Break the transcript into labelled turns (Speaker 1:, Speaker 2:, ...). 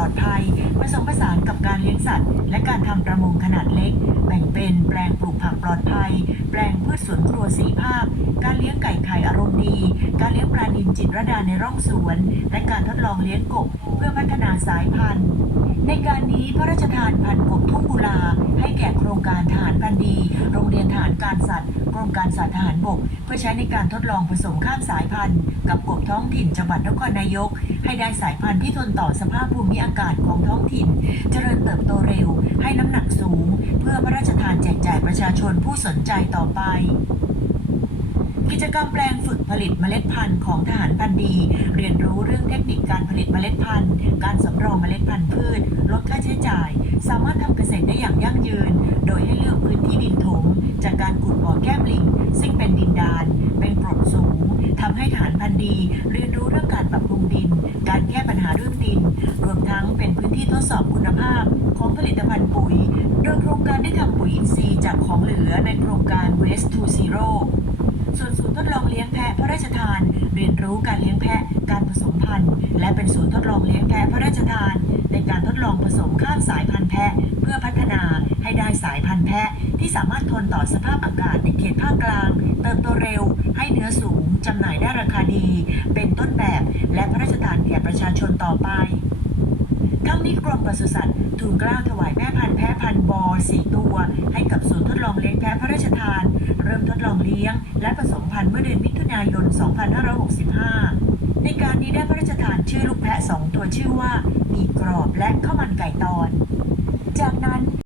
Speaker 1: ลอดภัยผสมผสานกับการเลี้ยงสัตว์ และการทำประมงขนาดเล็ก แบ่งเป็นแปลงปลูกผักปลอดภัย แปลงพืชสวนครัวสีภาคการเลี้ยงไก่ไข่อารมณ์ดี การเลี้ยงปลานิลจิตรดาในร่องสวน และการทดลองเลี้ยงกบเพื่อพัฒนาสายพันธุ์ ในการนี้พระราชทานพันธุ์กบทุ่งกุลาให้แก่โครงการทหารพันธุ์ดี หารการสัตว์กรมการสัตว์ทหารบก เพื่อใช้ในการทดลองผสมข้ามสายพันธุ์ กับกบท้องถิ่นจังหวัดนครนายก ให้ได้สายพันธุ์ที่ทนต่อสภาพภูมิอากาศของท้องถิ่น เจริญเติบโตเร็ว ให้น้ำหนักสูง เพื่อพระราชทานแจกจ่ายประชาชนผู้สนใจต่อไปกิจกรรมแปลงฝึกผลิตเมล็ดพันธุ์ของทหารพันธุ์ดี เรียนรู้เรื่องเทคนิคการผลิตเมล็ดพันธุ์ การสำรองเมล็ดพันธุ์พืช ลดค่าใช้จ่าย สามารถทำเกษตรได้อย่างยั่งยืน โดยให้เลือกพื้นที่ดินถม ดี เรียนรู้เรื่องการปรับปรุงดิน การแก้ปัญหาเรื่องดิน รวมทั้งเป็นพื้นที่ทดสอบคุณภาพ ของผลิตภัณฑ์ปุ๋ย โดยโครงการได้ทำปุ๋ยอินทรีย์จากของเหลือในโครงการ Waste to Zero ส่วนศูนย์ทดลองเลี้ยงแพะพระราชทาน เรียนรู้การเลี้ยงแพะ การผสมพันธุ์ และเป็นศูนย์ทดลองเลี้ยงแพะพระราชทาน ในการทดลองผสมข้ามสายพันธุ์แพะ เพื่อพัฒนาให้ได้สายพันธุ์แพะ ที่สามารถทนต่อสภาพอากาศในเขตภาคกลาง เติบโตเร็ว ให้เนื้อสูง จำหน่ายได้ราคาดี เป็นต้นแบบและพระราชทานแก่ประชาชนต่อไปทั้งนี้กรมปศุสัตว์ทูลกล้าถวายแม่พันธุ์แพะพันธุ์บอสี่ตัว ให้กับศูนย์ทดลองเลี้ยงแพะพระราชทาน เริ่มทดลองเลี้ยง และผสมพันธุ์เมื่อเดือนมิถุนายน 2565 ในการนี้ได้พระราชทานชื่อลูกแพะสองตัวชื่อว่า มีกรอบและข้าวมันไก่ตอน จากนั้น